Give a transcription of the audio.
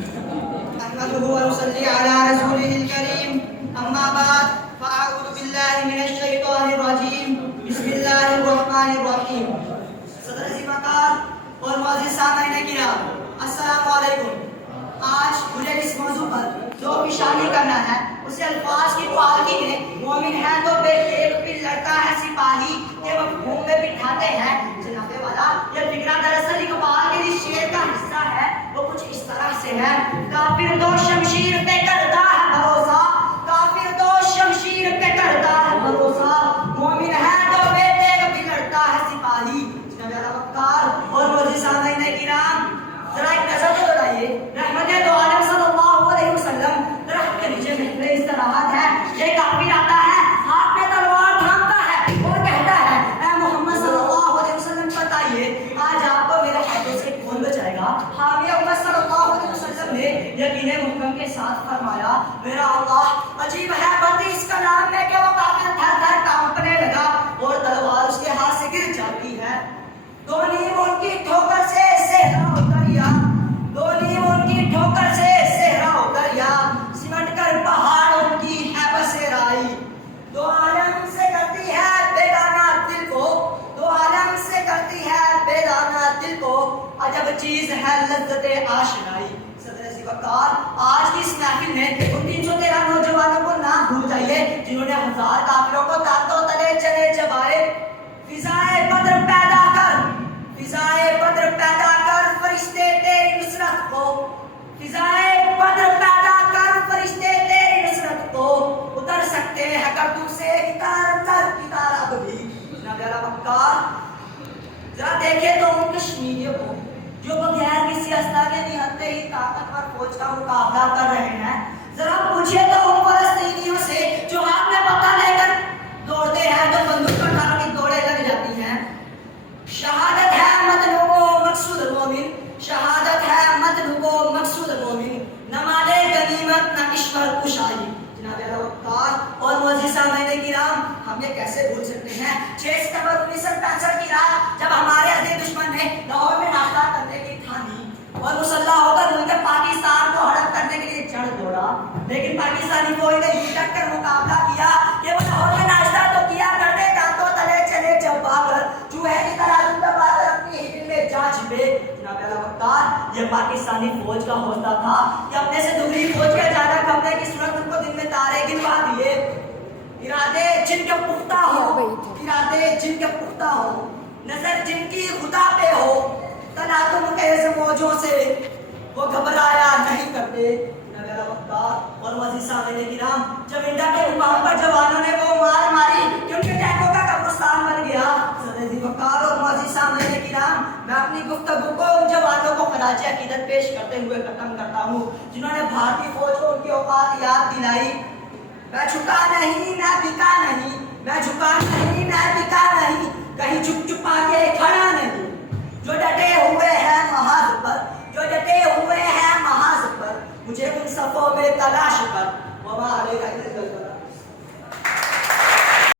نحمده ونصلي على رسوله الكريم اما بعد فاعوذ بالله من الشيطان الرجيم بسم الله الرحمن الرحیم. صدر عظیم وقار اور معزز سامعین کرام السلام علیکم. آج مجھے اس موضوع پر جو پیشانی کرنا ہے اسے الفاظ کی پالکی میں مومن ہے تو بے ایک بھی لڑتا ہے سپاہی کے مفہوم میں بٹھاتے ہیں. جناب والا یہ فکرہ دراصل اقبال کے اس شعر کا حصہ ہے. وہ کچھ اس طرح سے ہے: کافر تو شمشیر پہ کرتا ہے بھروسہ، کافر تو شمشیر پہ کرتا ہے بھروسہ، مومن ہے تو بے ایک بھی لڑتا ہے سپاہی. جناب والا وقار اور معزز سامعین کرام ذرا ایک نظر تو لگائیے. رحمت دو عالم صلی اللہ علیہ وسلم درخت کے نیچے محفل استراحت ہے. یہ کافر آتا ہے، ہاتھ میں تلوار تھامتا ہے اور کہتا ہے: اے محمد صلی اللہ علیہ وسلم بتائیے آج آپ کو میرے ہاتھوں سے کون بچائے گا؟ حامی محمد صلی اللہ علیہ وسلم نے یقین محکم کے ساتھ فرمایا: میرا اللہ. عجیب ہے بات اس کا نام ہے کہ وہ کافر تھر تھر کانپنے لگا اور تلوار اس کے ہاتھ سے گر جاتی ہے. دو نیم ان کی ٹھوکر سے صحرا اتریا، دو نیم ان کی ٹھوکر سے صحرا اتریا، سمٹ کر پہاڑ ان کی ہے بسیرائی. دو عالم سے کرتی ہے بیگانہ دل کو، دو عالم سے کرتی ہے بیگانہ دل کو، عجب چیز ہے لذت آشنائی. صدر عزیز وقار آج کی اس محفل میں ان 313 نوجوانوں کو نہ بھول جائیے جنہوں نے ہزار کافروں کو دانتوں تلے چنے چبائے. فضائے بدر پیدا کر، فضائے بدر پیدا کر فرشتے تیری نصرت کو، فضائے بدر پیدا کر فرشتے تیری نصرت کو، اتر سکتے ہیں گردوں سے کتار تر کتار اب بھی. جناب اعلیٰ وقار ذرا دیکھیں تو ان کشمیریوں کو جو بغیر کسی اسلحہ کے نہتے ہی طاقتور فوج کا مقابلہ کر رہے ہیں. ذرا پوچھیں تو ان فلسطینیوں سے جو ہاتھ میں پتہ لے کر دوڑتے ہیں تو بندوق پر ڈال کی دوڑے لگ جاتی ہیں. شہادت ہے مطلوب و مقصود مومن، شہادت ہے مطلوب و مقصود مومن، نہ مالے غنیمت نہ کشور کشائی. جناب اعلیٰ وقار اور معزز سامعین کرام ہم یہ کیسے بھول سکتے ہیں 6 ستمبر 1965 کی رات جب ہمارے عزیز دشمن نے لاہور میں ناشتہ کرنے کی ٹھانی اور مسلح ہو کر ملک پاکستان کو ہڑپ کرنے کے لیے چڑھ دوڑا، لیکن پاکستانی فوج نے یہ ڈٹ کر مقابلہ کیا کہ وہ لاہور میں ناشتہ تو کیا کرتے دانتوں تلے چلے چبا کر چوہے کی طرح دبا کر اپنی ہیل میں جا چھپے. جناب اعلیٰ وقار یہ پاکستانی فوج کا حوصلہ تھا کہ اپنے سے دوسری فوج کے جانا کرنے کی صورت ان کو دن میں تارے گنوا دیے. ارادے جن کے پختہ ہو، ارادے جن کے پختہ ہو، نظر جن کی خدا پہ ہو، تنازع خیز موجوں سے وہ گھبرایا نہیں کرتے. جناب اعلیٰ وقار اور معزز سامعین کرام جب انڈیا کے مقام پر جوانوں نے وہ مار ماری کہ ان کے ٹینکوں کا قبرستان بن گیا. صدر عزیز وقار اور معزز سامعین کرام میں اپنی گفتگو کو ان جوانوں کو خراج عقیدت پیش کرتے ہوئے ختم کرتا ہوں جنہوں نے بھارتی فوج کو ان کی اوقات یاد دلائی. میں جھکا نہیں میں بکا نہیں، میں جھکا نہیں میں بکا نہیں، کہیں چپ چپا کے کھڑا نہیں، جو ڈٹے ہوئے ہیں محاذ پر، جو ڈٹے ہوئے ہیں محاذ پر، مجھے ان صفوں میں تلاش کر. وما علیہ